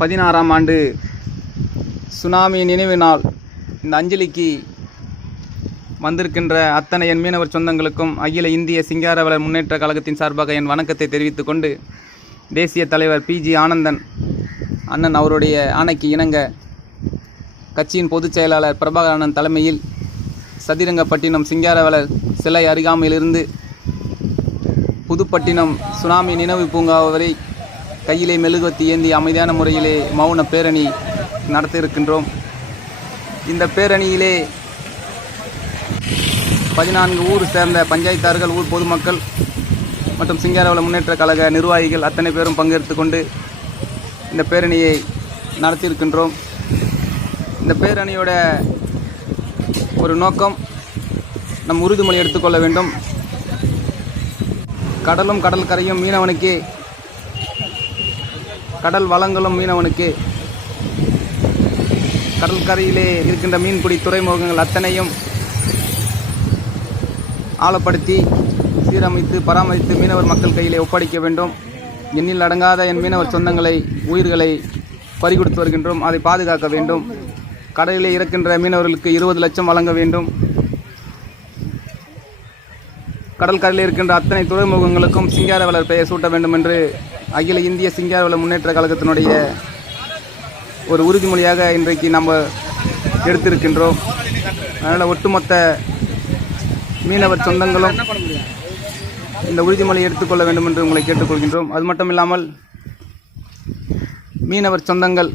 16ஆம் ஆண்டு சுனாமி நினைவு நாள் இந்த அஞ்சலிக்கு வந்திருக்கின்ற அத்தனை என் மீனவர் சொந்தங்களுக்கும் அகில இந்திய சிங்காரவேலர் முன்னேற்ற கழகத்தின் சார்பாக என் வணக்கத்தை தெரிவித்துக் கொண்டு, தேசிய தலைவர் PG ஆனந்தன் அண்ணன் அவருடைய ஆணைக்கு இணங்க கட்சியின் பொதுச் செயலாளர் பிரபாகரன் தலைமையில் சதிரங்கப்பட்டினம் சிங்காரவேலர் சிலை அருகாமையிலிருந்து புதுப்பட்டினம் சுனாமி நினைவு பூங்கா வரை கையிலே மெழுகுவத்தி ஏந்தி அமைதியான முறையிலே மௌன பேரணி நடத்தியிருக்கின்றோம். இந்த பேரணியிலே 14 ஊர் சேர்ந்த பஞ்சாயத்தார்கள், ஊர் பொதுமக்கள் மற்றும் சிங்காரவேலர் முன்னேற்ற கழக நிர்வாகிகள் அத்தனை பேரும் பங்கெடுத்து கொண்டு இந்த பேரணியை நடத்தியிருக்கின்றோம். இந்த பேரணியோட ஒரு நோக்கம், நம் உறுதிமொழி எடுத்துக்கொள்ள வேண்டும். கடலும் கடல் கரையும் மீனவனுக்கே, கடல் வளங்களும் மீனவனுக்கே. கடற்கரையிலே இருக்கின்ற மீன்பிடி துறைமுகங்கள் அத்தனையும் ஆழப்படுத்தி சீரமைத்து பராமரித்து மீனவர் மக்கள் கையிலே ஒப்படைக்க வேண்டும். எண்ணில் அடங்காத என் மீனவர் சொந்தங்களை, உயிர்களை பறிகொடுத்து வருகின்றோம். அதை பாதுகாக்க வேண்டும். கடலிலே இறக்கின்ற மீனவர்களுக்கு 20 லட்சம் வழங்க வேண்டும். கடற்கரையில் இருக்கின்ற அத்தனை துறைமுகங்களுக்கும் சிங்காரவேலர் பெயர் சூட்ட வேண்டும் என்று அகில இந்திய சிங்காரவேலர் முன்னேற்ற கழகத்தினுடைய ஒரு உறுதிமொழியாக இன்றைக்கு நம்ம எடுத்திருக்கின்றோம். அதனால் ஒட்டுமொத்த மீனவர் சொந்தங்களும் இந்த உறுதிமொழியை எடுத்துக்கொள்ள வேண்டும் என்று உங்களை கேட்டுக்கொள்கின்றோம். அது மட்டும் இல்லாமல் மீனவர் சொந்தங்கள்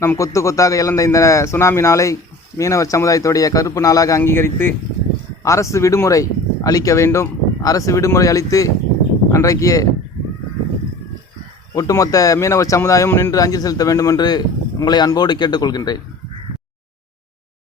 நம் கொத்து கொத்தாக இழந்த இந்த சுனாமி நாளை மீனவர் சமுதாயத்துடைய கருப்பு நாளாக அங்கீகரித்து அரசு விடுமுறை அளிக்க வேண்டும். அரசு விடுமுறை அளித்து அன்றைக்கு ஒட்டுமொத்த மீனவர் சமுதாயம் நின்று அஞ்சலி செலுத்த வேண்டும் என்று உங்களை அன்போடு கேட்டுக்கொள்கின்றேன்.